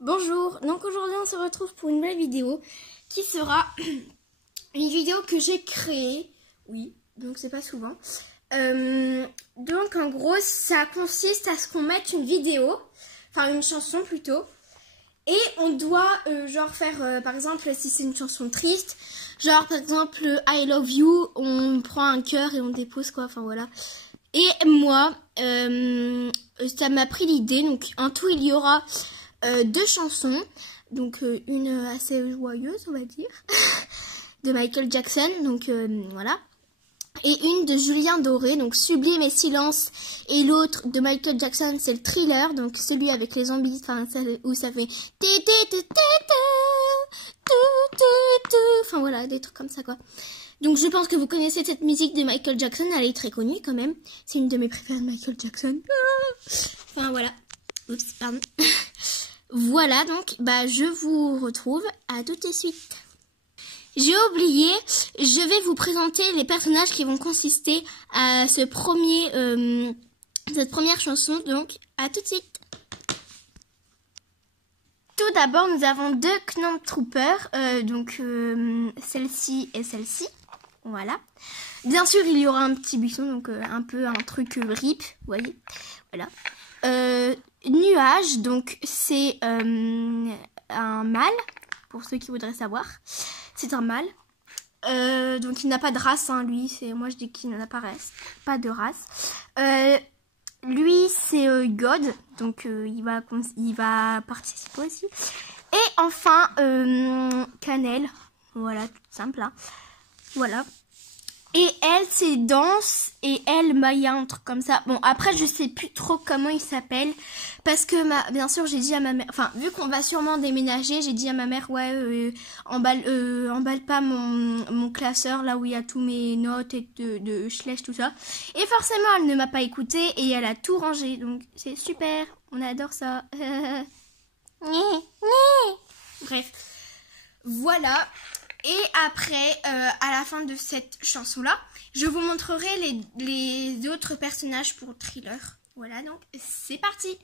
Bonjour, donc aujourd'hui on se retrouve pour une nouvelle vidéo qui sera une vidéo que j'ai créée, oui, donc c'est pas souvent. Donc en gros ça consiste à ce qu'on mette une vidéo, enfin une chanson plutôt, et on doit genre faire par exemple si c'est une chanson triste, genre par exemple I love you, on prend un cœur et on dépose quoi, enfin voilà. Et moi, ça m'a pris l'idée, donc en tout il y aura 2 chansons, donc une assez joyeuse on va dire, de Michael Jackson, donc voilà, et une de Julien Doré, donc Sublime et Silence, et l'autre de Michael Jackson c'est le Thriller, donc celui avec les zombies, enfin où ça fait enfin voilà, des trucs comme ça quoi. Donc je pense que vous connaissez cette musique de Michael Jackson, elle est très connue quand même, c'est une de mes préférées de Michael Jackson. Enfin voilà, oups pardon. Voilà, donc bah je vous retrouve à tout de suite. J'ai oublié, je vais vous présenter les personnages qui vont consister à cette première chanson, donc à tout de suite. Tout d'abord, nous avons 2 Knopftroopers, donc celle-ci et celle-ci, voilà. Bien sûr, il y aura un petit buisson, donc un peu un truc rip, vous voyez, voilà. Nuage, donc c'est un mâle, pour ceux qui voudraient savoir. C'est un mâle. Donc il n'a pas de race, hein, lui. Moi je dis qu'il n'en a pas de race. Lui c'est God, donc il va participer aussi. Et enfin Cannelle, voilà, tout simple. Hein. Voilà. Et elle, c'est Danse, et elle, Maya, un truc comme ça. Bon, après, je sais plus trop comment il s'appelle. Parce que, bien sûr, j'ai dit à ma mère... Enfin, vu qu'on va sûrement déménager, j'ai dit à ma mère, ouais, emballe pas mon classeur, là où il y a tous mes notes et de Schlecht, tout ça. Et forcément, elle ne m'a pas écouté et elle a tout rangé. Donc, c'est super. On adore ça. Bref. Voilà. Et après, à la fin de cette chanson-là, je vous montrerai les autres personnages pour Thriller. Voilà, donc c'est parti.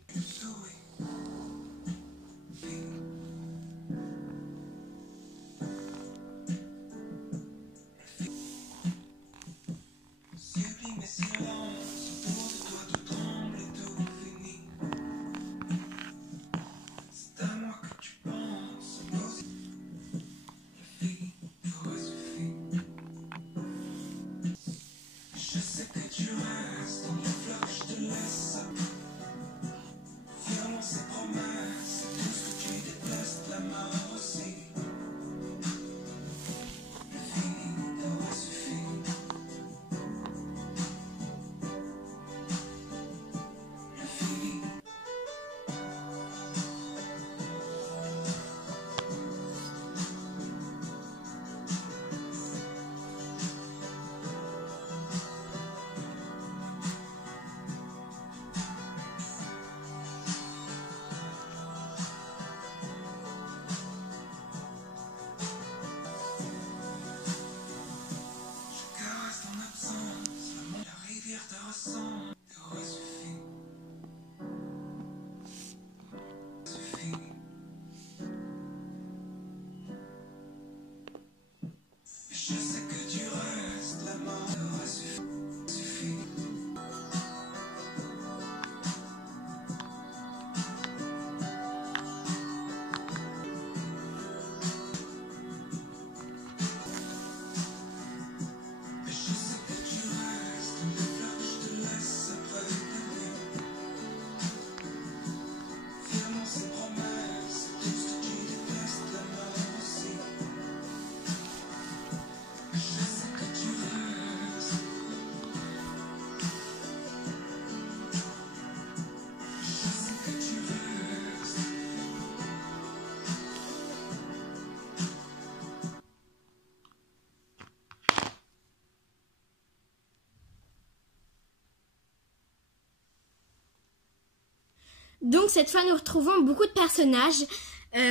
Donc cette fois nous retrouvons beaucoup de personnages,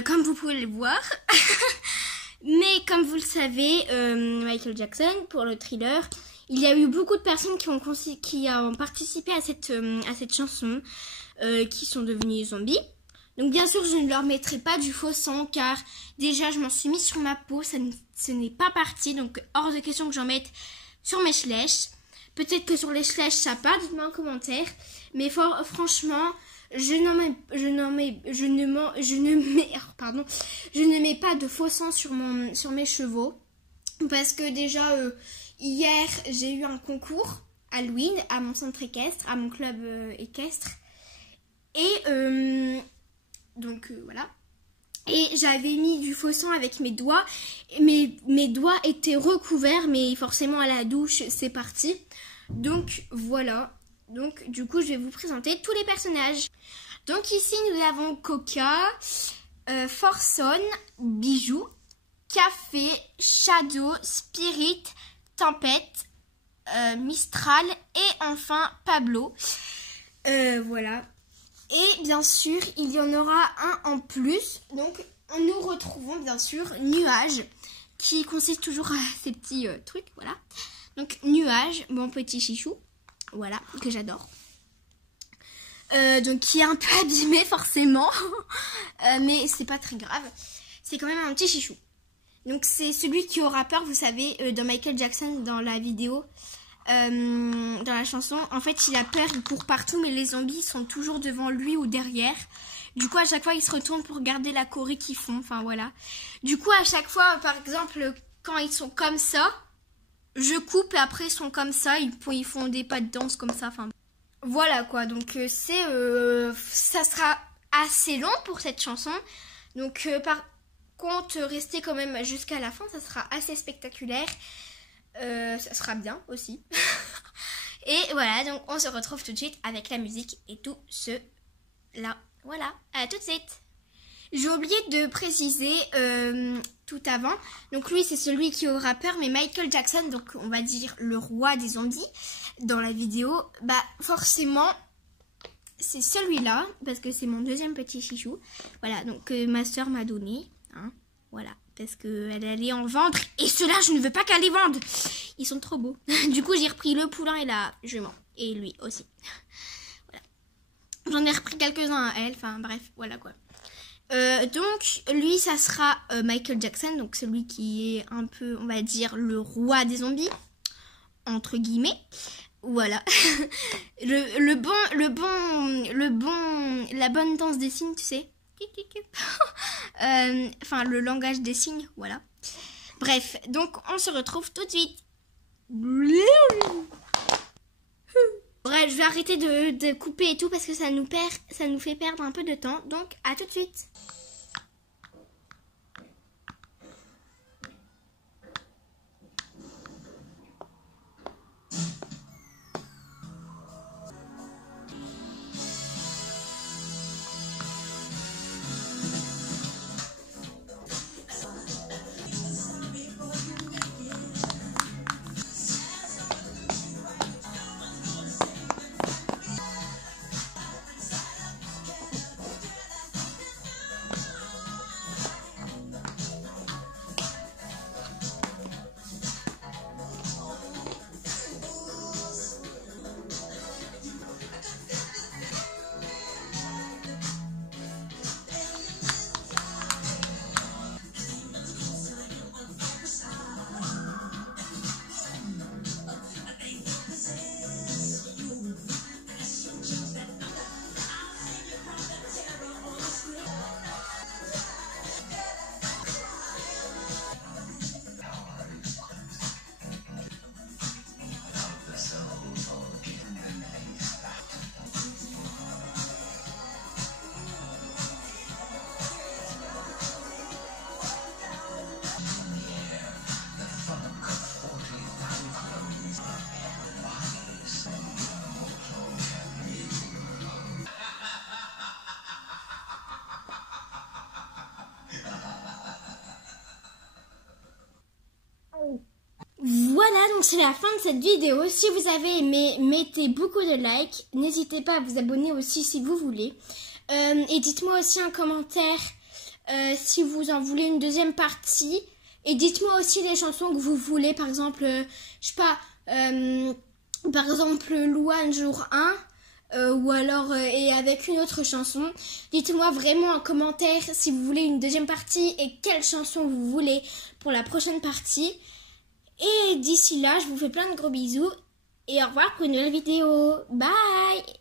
comme vous pouvez le voir. Mais comme vous le savez, Michael Jackson, pour le Thriller, il y a eu beaucoup de personnes qui ont participé à cette chanson, qui sont devenues zombies. Donc bien sûr, je ne leur mettrai pas du faux sang car déjà je m'en suis mis sur ma peau, ce n'est pas parti. Donc hors de question que j'en mette sur mes chlèches. Peut-être que sur les chlèches ça part, dites-moi en commentaire. Mais franchement, je ne mets pas de faux sang sur mes chevaux. Parce que déjà hier j'ai eu un concours Halloween à mon centre équestre, à mon club équestre. Et donc voilà. Et j'avais mis du faux sang avec mes doigts. Mes doigts étaient recouverts, mais forcément à la douche c'est parti. Donc voilà. Donc du coup je vais vous présenter tous les personnages. Donc ici nous avons Coca, Forson, Bijou, Café, Shadow, Spirit, Tempête, Mistral et enfin Pablo. Voilà. Et bien sûr, il y en aura un en plus. Donc, nous retrouvons bien sûr Nuage, qui consiste toujours à ces petits trucs, voilà. Donc, Nuage, mon petit chichou, voilà, que j'adore. Donc, qui est un peu abîmé forcément, mais c'est pas très grave. C'est quand même un petit chichou. Donc, c'est celui qui aura peur, vous savez, dans Michael Jackson, dans la vidéo. Dans la chanson, en fait il a peur, il court partout mais les zombies sont toujours devant lui ou derrière. Du coup à chaque fois il se retourne pour regarder la choré qu'ils font, enfin voilà. Du coup à chaque fois par exemple quand ils sont comme ça, je coupe et après ils sont comme ça, ils font des pas de danse comme ça, enfin voilà quoi. Donc ça sera assez long pour cette chanson. Donc par contre restez quand même jusqu'à la fin, ça sera assez spectaculaire. Ça sera bien aussi. Et voilà, donc on se retrouve tout de suite avec la musique et tout cela. Voilà, à tout de suite. J'ai oublié de préciser tout avant. Donc lui c'est celui qui aura peur, mais Michael Jackson, donc on va dire le roi des zombies dans la vidéo, bah forcément c'est celui-là, parce que c'est mon deuxième petit chichou. Voilà, donc ma soeur m'a donné, hein, voilà. Parce qu'elle allait en vendre. Et ceux-là, je ne veux pas qu'elle les vende. Ils sont trop beaux. Du coup, j'ai repris le poulain et la jument. Et lui aussi. Voilà. J'en ai repris quelques-uns à elle. Enfin, bref, voilà quoi. Donc, lui, ça sera Michael Jackson. Donc, celui qui est un peu, on va dire, le roi des zombies. Entre guillemets. Voilà. La bonne danse des signes, tu sais. Enfin le langage des signes, voilà. Bref, donc on se retrouve tout de suite. Bref, je vais arrêter de couper et tout parce que ça nous fait perdre un peu de temps. Donc à tout de suite. Voilà, donc c'est la fin de cette vidéo. Si vous avez aimé, mettez beaucoup de likes. N'hésitez pas à vous abonner aussi si vous voulez. Et dites-moi aussi en commentaire si vous en voulez une deuxième partie. Et dites-moi aussi les chansons que vous voulez. Par exemple, je sais pas, par exemple Louane jour 1. ou alors et avec une autre chanson. Dites-moi vraiment en commentaire si vous voulez une deuxième partie et quelle chanson vous voulez pour la prochaine partie. Et d'ici là, je vous fais plein de gros bisous et au revoir pour une nouvelle vidéo. Bye!